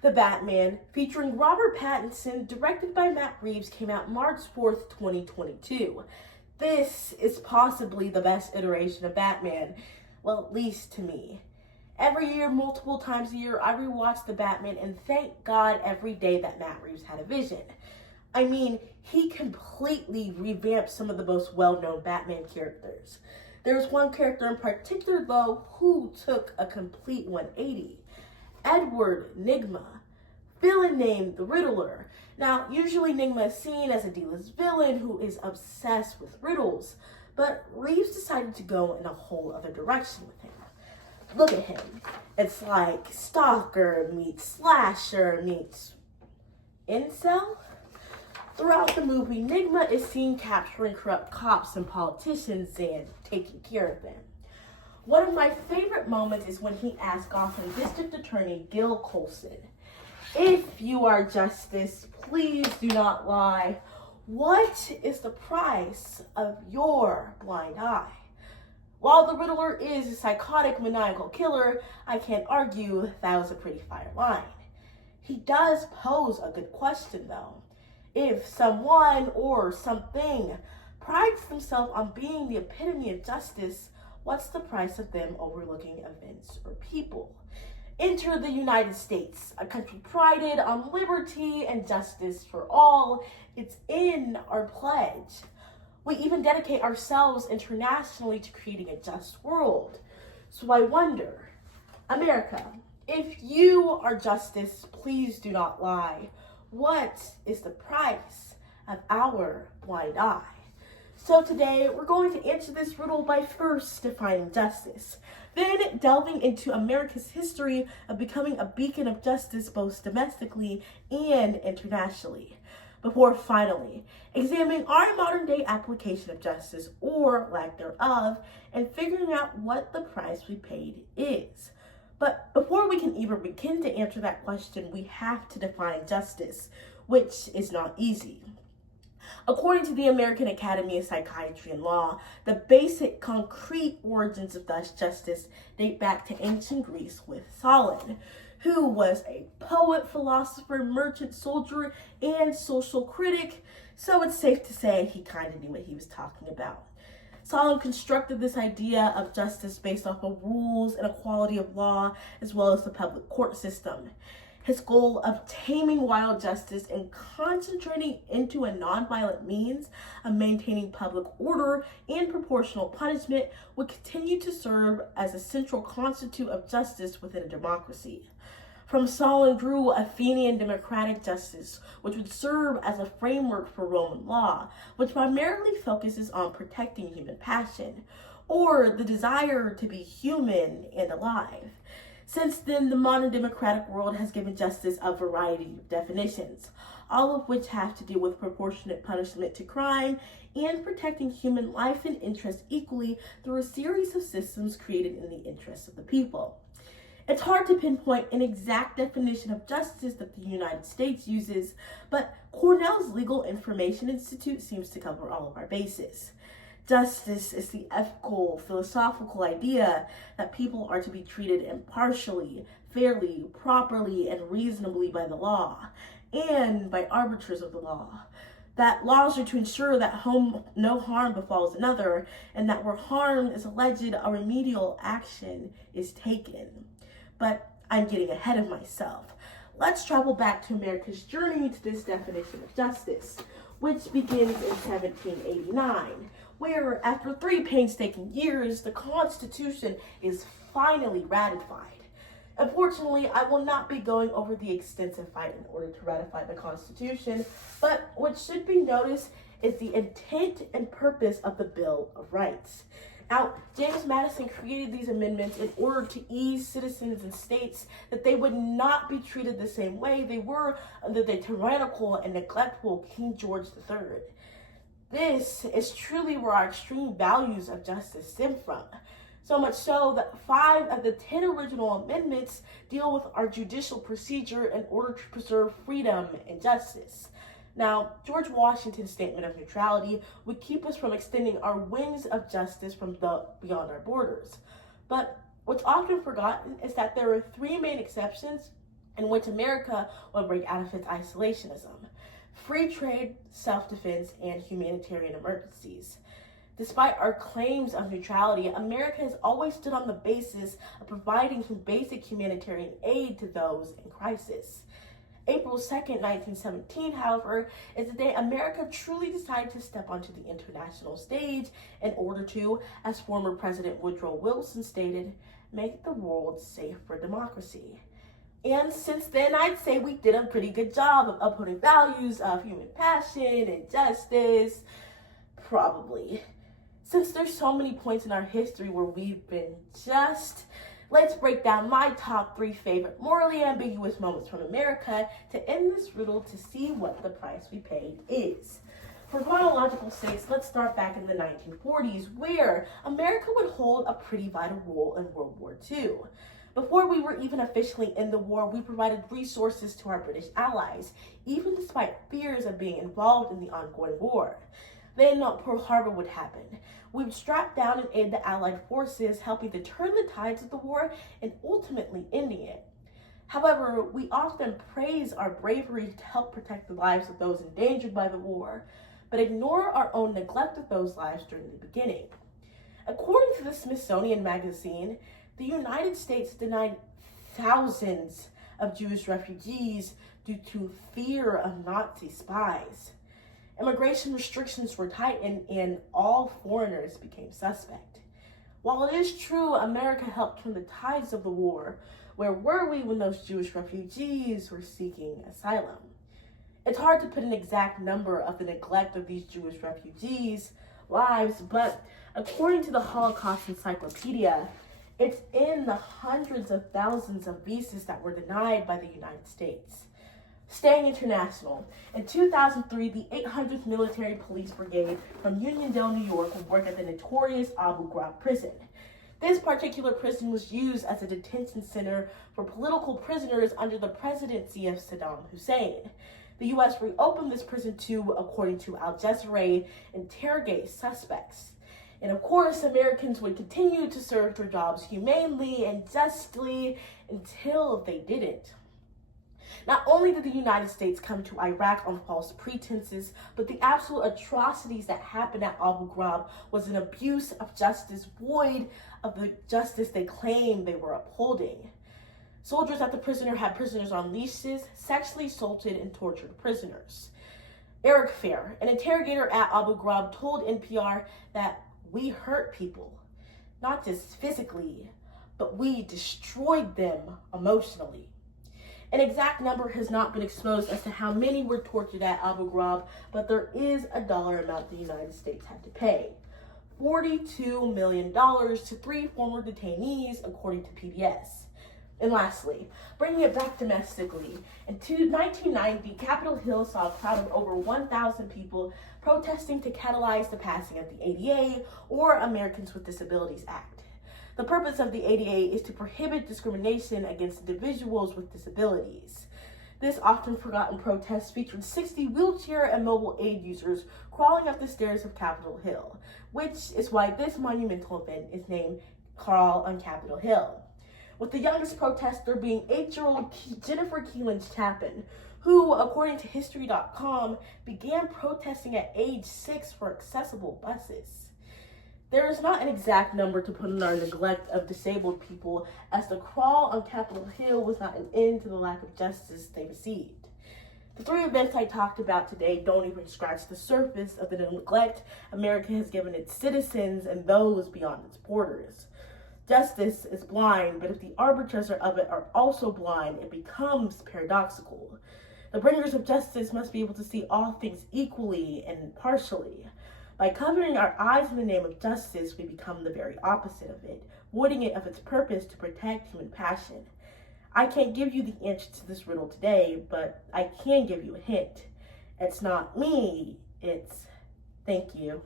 The Batman, featuring Robert Pattinson, directed by Matt Reeves, came out March 4th, 2022. This is possibly the best iteration of Batman, well, at least to me. Every year, multiple times a year, I rewatch The Batman and thank God every day that Matt Reeves had a vision. I mean, he completely revamped some of the most well-known Batman characters. There's one character in particular, though, who took a complete 180. Edward Nygma, villain named the Riddler. Now, usually Nygma is seen as a D-list villain who is obsessed with riddles, but Reeves decided to go in a whole other direction with him. Look at him. It's like stalker meets slasher meets incel. Throughout the movie, Nygma is seen capturing corrupt cops and politicians and taking care of them. One of my favorite moments is when he asks Gotham District Attorney Gil Colson, "If you are justice, please do not lie. What is the price of your blind eye?" While the Riddler is a psychotic, maniacal killer, I can't argue that was a pretty fire line. He does pose a good question, though. If someone or something prides themselves on being the epitome of justice, what's the price of them overlooking events or people? Enter the United States, a country prided on liberty and justice for all. It's in our pledge. We even dedicate ourselves internationally to creating a just world. So I wonder, America, if you are justice, please do not lie. What is the price of our blind eye? So today, we're going to answer this riddle by first defining justice, then delving into America's history of becoming a beacon of justice both domestically and internationally, before finally examining our modern day application of justice, or lack thereof, and figuring out what the price we paid is. But before we can even begin to answer that question, we have to define justice, which is not easy. According to the American Academy of Psychiatry and Law, the basic concrete origins of justice date back to ancient Greece with Solon, who was a poet, philosopher, merchant, soldier, and social critic, so it's safe to say he kind of knew what he was talking about. Solon constructed this idea of justice based off of rules and equality of law, as well as the public court system. His goal of taming wild justice and concentrating into a nonviolent means of maintaining public order and proportional punishment would continue to serve as a central constitute of justice within a democracy. From Solon grew Athenian democratic justice, which would serve as a framework for Roman law, which primarily focuses on protecting human passion, or the desire to be human and alive. Since then, the modern democratic world has given justice a variety of definitions, all of which have to do with proportionate punishment to crime and protecting human life and interest equally through a series of systems created in the interests of the people. It's hard to pinpoint an exact definition of justice that the United States uses, but Cornell's Legal Information Institute seems to cover all of our bases. Justice is the ethical, philosophical idea that people are to be treated impartially, fairly, properly, and reasonably by the law, and by arbiters of the law. That laws are to ensure that no harm befalls another, and that where harm is alleged, a remedial action is taken. But I'm getting ahead of myself. Let's travel back to America's journey to this definition of justice, which begins in 1789, where after 3 painstaking years, the Constitution is finally ratified. Unfortunately, I will not be going over the extensive fight in order to ratify the Constitution, but what should be noticed is the intent and purpose of the Bill of Rights. Now, James Madison created these amendments in order to ease citizens and states that they would not be treated the same way they were under the tyrannical and neglectful King George III. This is truly where our extreme values of justice stem from. So much so that 5 of the 10 original amendments deal with our judicial procedure in order to preserve freedom and justice. Now, George Washington's statement of neutrality would keep us from extending our wings of justice beyond our borders. But what's often forgotten is that there are 3 main exceptions in which America would break out of its isolationism, free trade, self-defense, and humanitarian emergencies. Despite our claims of neutrality, America has always stood on the basis of providing some basic humanitarian aid to those in crisis. April 2nd, 1917, however, is the day America truly decided to step onto the international stage in order to, as former President Woodrow Wilson stated, make the world safe for democracy. And since then, I'd say we did a pretty good job of upholding values of human passion and justice. Probably. Since there's so many points in our history where we've been just, let's break down my top 3 favorite morally ambiguous moments from America to end this riddle to see what the price we paid is. For chronological sakes, let's start back in the 1940s, where America would hold a pretty vital role in World War II. Before we were even officially in the war, we provided resources to our British allies, even despite fears of being involved in the ongoing war. Then Pearl Harbor would happen. We would strap down and aid the Allied forces, helping to turn the tides of the war and ultimately ending it. However, we often praise our bravery to help protect the lives of those endangered by the war, but ignore our own neglect of those lives during the beginning. According to the Smithsonian Magazine, the United States denied thousands of Jewish refugees due to fear of Nazi spies. Immigration restrictions were tightened and all foreigners became suspect. While it is true America helped turn the tides of the war, where were we when those Jewish refugees were seeking asylum? It's hard to put an exact number of the neglect of these Jewish refugees' lives, but according to the Holocaust Encyclopedia, it's in the hundreds of thousands of visas that were denied by the United States. Staying international, in 2003, the 800th Military Police Brigade from Uniondale, New York, would work at the notorious Abu Ghraib prison. This particular prison was used as a detention center for political prisoners under the presidency of Saddam Hussein. The U.S. reopened this prison to, according to Al Jazeera, interrogate suspects. And of course, Americans would continue to serve their jobs humanely and justly until they didn't. Not only did the United States come to Iraq on false pretenses, but the absolute atrocities that happened at Abu Ghraib was an abuse of justice void of the justice they claimed they were upholding. Soldiers at the prison had prisoners on leashes, sexually assaulted and tortured prisoners. Eric Fair, an interrogator at Abu Ghraib, told NPR that we hurt people, not just physically, but we destroyed them emotionally. An exact number has not been exposed as to how many were tortured at Abu Ghraib, but there is a dollar amount the United States had to pay. $42 million to 3 former detainees, according to PBS. And lastly, bringing it back domestically, in 1990, Capitol Hill saw a crowd of over 1,000 people protesting to catalyze the passing of the ADA, or Americans with Disabilities Act. The purpose of the ADA is to prohibit discrimination against individuals with disabilities. This often forgotten protest featured 60 wheelchair and mobile aid users crawling up the stairs of Capitol Hill, which is why this monumental event is named Crawl on Capitol Hill, with the youngest protester being 8-year-old Jennifer Keelan Chapin, who, according to History.com, began protesting at age 6 for accessible buses. There is not an exact number to put on our neglect of disabled people, as the crawl on Capitol Hill was not an end to the lack of justice they received. The 3 events I talked about today don't even scratch the surface of the neglect America has given its citizens and those beyond its borders. Justice is blind, but if the arbiters of it are also blind, it becomes paradoxical. The bringers of justice must be able to see all things equally and impartially. By covering our eyes in the name of justice, we become the very opposite of it, voiding it of its purpose to protect human passion. I can't give you the answer to this riddle today, but I can give you a hint. It's not me, it's thank you.